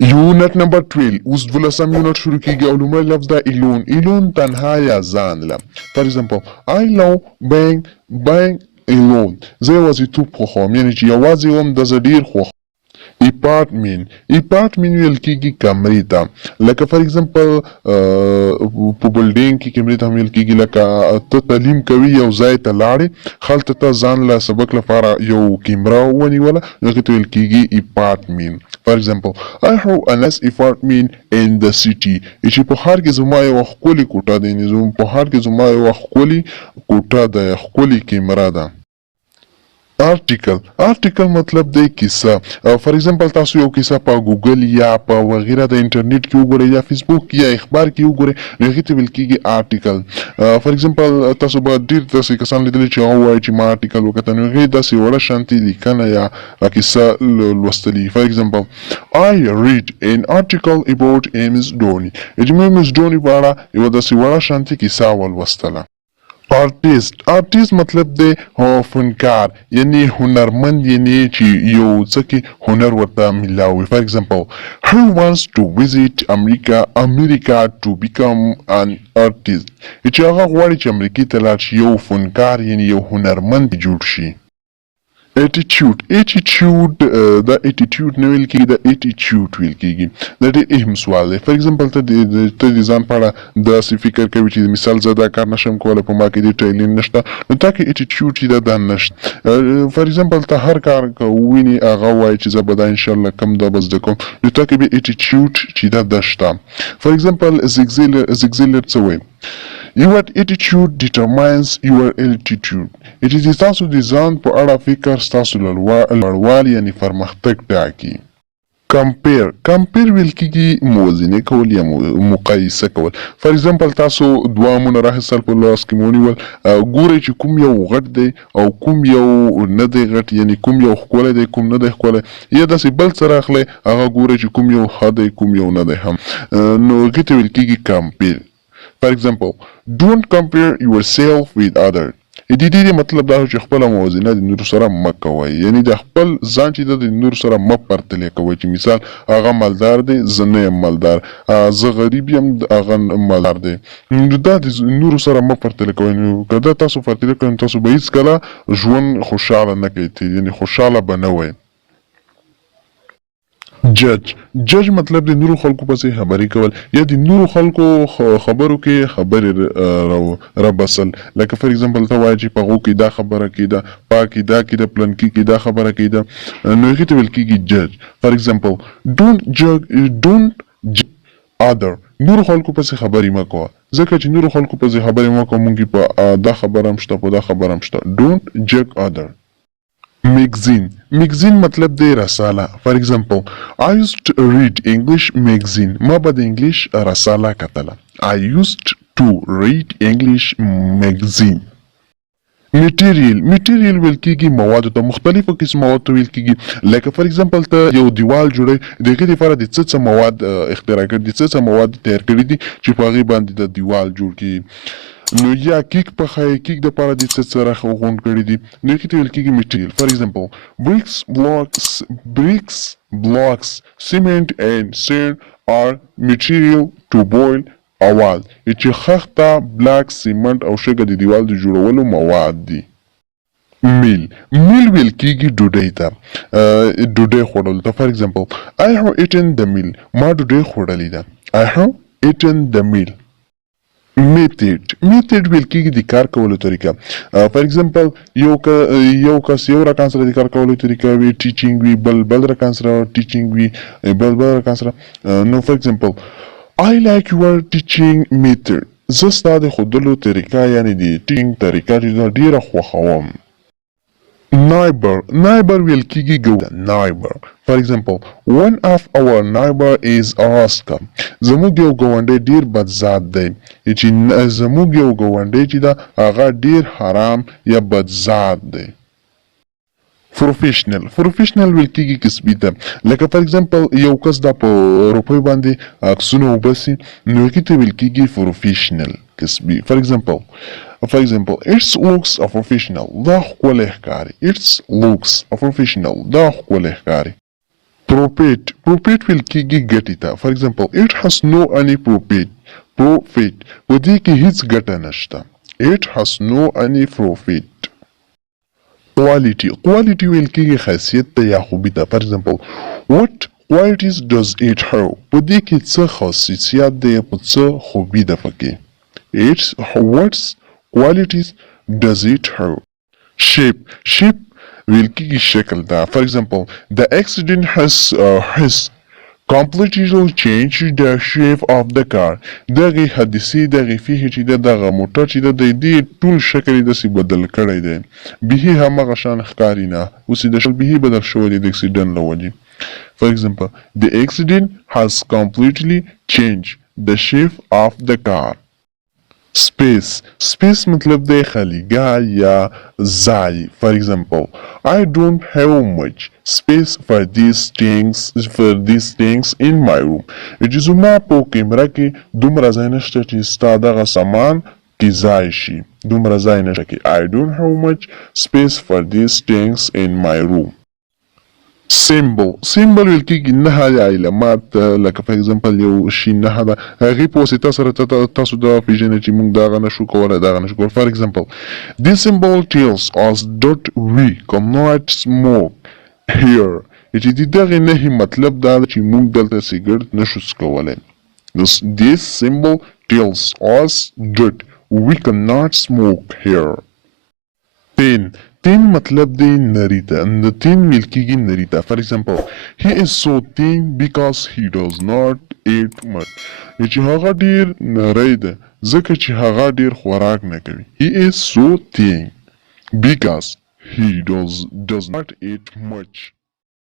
یونٹ نمبر 12 اوس 12 یونٹ شروع کیږي او لومړی لفظ دا ایلون تنها یا ځان له. فار ایگزامپل I love being alone. زه یوازیتوب خوښوم، یعنی چې یوازې وم د زه ډېر خوښ. اپارټمنټ ویل کیږي کمرې ته، لکه فار ایگزامپل په بلډینګ کې کمرې ته هم ویل کیږي. لکه ته تعلیم کوي یو ځای ته لاړې، هلته ته ځان له سبق لپاره یو کیمره ونیوله، نو هغې ته ویل کیږي اپارټمنټ. فار ایگزامپل I have a nice apartment in the city. چې په ښار کې زما یوه ښکلې کوټه ده، یعنې په ښار کې زما یوه ښکلې کوټه ده، ښکلې کیمره ده. آرټیکل مطلب دی کیسه. فار ایگزامپل تاسو یو کیسه په ګوګل یا په وغیره د انټرنیټ کې وګورئ یا فیسبوک کې یا اخبار کې وګورئ، نو هغې ته ویل کېږي آرټیکل. فار ایگزامپل تاسو به ډېر داسې کسان لیدلي چې هغه وایي چې ما آرټیکل وکتل، نو هغې داسې وړه شانتې لیکنه یا کیسه لوستلي. فار ایگزامپل I read an article about MS Dhoni. چې MS Dhoni په اړه یوه داسې وړه شانتې کیسه ولوستله. آرټیست مطلب دی فنکار، یعنی هنرمند، یعنی چې یو څه کې هنر ورته ملاوي. فار ایگزامپل who wants to visit America to become an artist. چې هغه غواړي چې امریکې ته لاړ شي، یو فنکار یعنی یو هنرمند جوړ شي. ایټیټیوډ دا ایټیټیوډ نه ویل کېږي، دا ایټیټیوډ ویل کېږي. دا ډېر اهم سوال دی. فار ایگزامپل ته د ځان په اړه داسې فکر کوي چې مثال زه دا کار نشم کولی، په ما کې د ټیلنټ نشته، نو تا کې ایټیټیوډ چې دا نشته. فار ایگزامپل ته هر کار وویني هغه وایي چې زه به دا انشاءالله کوم دا به زده کوم، نو تا کې بیا ایټیټیوډ چې دا شته. فار ایگزامپل زیګزیلر څه وایي؟ Your attitude determines your altitude. چې ستاسو د ځان په اړه فکر ستاسو لوړوالی یعنې پرمختګ ټاکي. کمپیر ویل کېږي موازنه کول یا مقایسه کول. فار ایگزامپل تاسو دوه امونه راخیستل په لاس کې مو ونیول، ګورئ چې کوم یو غټ دی او کوم یو نه دی غټ، یعنې کوم یو ښکلی دی کوم نه دی ښکلی، یا داسې بل څه راخلی هغه ګورئ چې کوم یو ښه دی کوم یو نه دی هم، نو هغې ته ویل کېږي کمپیر. For example, don't compare yourself with others. د دې مطلب دا چې خپله موازنه د نورو سره مه کوئ، یعنی د خپل ځان چې د نورو سره مه پرتله کوئ، چې مثال هغه مالدار دی زه نه یم مالدار، زه غریب یم هغه مالدار دی، نو دا د نورو سره مه پرتله کوئ. نو که دا تاسو پرتله کوئ نو تاسو به هېڅکله ژوند خوشحاله نه کوئ، یعنې خوشحاله به نه وئ. جج مطلب د نورو خلکو پسې خبرې کول یا د نورو خلکو خبرو کې خبرې رابسل. لکه فار ایگزامپل ته وایي چې په هغو کې دا خبره کېده، پا کې دا کېده، پلنکي کې دا خبره کېده، نو هغې ته ویل کېږي جج. فار ایگزامپل ډونټ جج ادر. نورو خلکو پسې خبرې مه کوه، ځکه چې نورو خلکو پسې خبرې مه کوه، مونږ په دا خبره هم شته په دا خبره هم شته. ډونټ جج ادر. میگزین مطلب دی رساله. فار ایگزامپل I used to read English magazine. ما به د انګلیش رساله کتله. I used to read English magazine. میټیریل ویل کېږي موادو ته، مختلفو قسم موادو ته ویل کېږي. لکه فار ایگزامپل ته یو دیوال جوړوي، د هغې دپاره د څه مواد اختراع کړي دي، څه مواد تیار کړي دي چې په هغې باندې د دیوال جوړ کړي. نو یا کیک پخوي، کیک دپاره د څه راغونډ کړي دي، نو هغې ته ویل کېږي میټیریل. فار ایگزامپل blocks, cement and sand are material to boil a wall. چې خښته، بلاک، سیمنټ او شګه د دیوال د جوړولو مواد دي. میل ویل کېږي ډوډۍ ته، ډوډۍ خوړلو ته. فار ایگزامپل I have eaten the meal. ما ډوډۍ خوړلې ده. I have eaten the meal. میتھډ ویل کېږي د کار کولو طریقه. فار ایگزامپل یو کس یو رقم سره د کار کولو طریقه وي، ټیچینګ وي، بل رقم سره ټیچینګ وي، بل رقم سره. نو فار ایگزامپل I like your teaching method. زه ستا د ښودلو طریقه یعنې د ټیچینګ طریقه چې زه ډېره خوښوم. Neighbor ویل کېږي ګاونډی. فار ایگزامپل one of our neighbor is a rascal. زموږ یو ګاونډی ډېر بدذات دی، چې زموږ یو ګاونډی چې ده هغه ډېر حرام یا بدذات دی. پروفیشنل ویل کېږي کسبي ته. لکه فار ایگزامپل یو کس دا په روپیو باندې عکسونه وباسي، نو هغې ته ویل کېږي پروفیشنل کسبي. فار ایگزامپل it looks a professional. دا ښکلی ښکاري. it looks a professional. دا ښکلی ښکاري. Profit will kigi gatita. For example, it has no any profit. ودي کې هیڅ ګټه نشته. It has no any profit. Quality will kigi خاصیت ته یا خوبی ته. For example, what qualities does it have? ودي کې څه خاصیت ده په څه خوبی ده پکې. What qualities does it have? Shape will kigi شکل ده. For example, the accident has completely changed the shape of the car. دغه حادثه دغه فيه چې دغه موټر چې د دې ټول شکل د سی بدل کړی دی. به هغه شان ښکاری نه اوس د شل به بدل شو د اکسیډنټ لوجه. For example, the accident has completely changed the shape of the car. Space मतलब दे खालीगा या ज़ाई. For example, I don't have much space for these things in my room. Ejizuma po kemra ki dumra zainashta chi stada ga saman ki zaishi. Dumra zainashta ki I don't have much space for these things in my room. Symbol will kigi naha ya علامات like for example یو شی نه ده هغه په واسطه سره تاسو دا پیژنئ چې موږ دا غنه شو کولای دا غنه شو کولای. For example, this symbol tells us that we cannot smoke here. چې دغه نه مطلب دا چې موږ دلته سیګریټ نشو څکولای. This symbol tells us that we cannot smoke here. Thin मतलब दे नरीता. The thin will kigi narita. For example, he is so thin because he does not eat much. چې هغه ډیر نری ده ځکه چې هغه ډیر خوراک نه کوي. He is so thin because he does not eat much.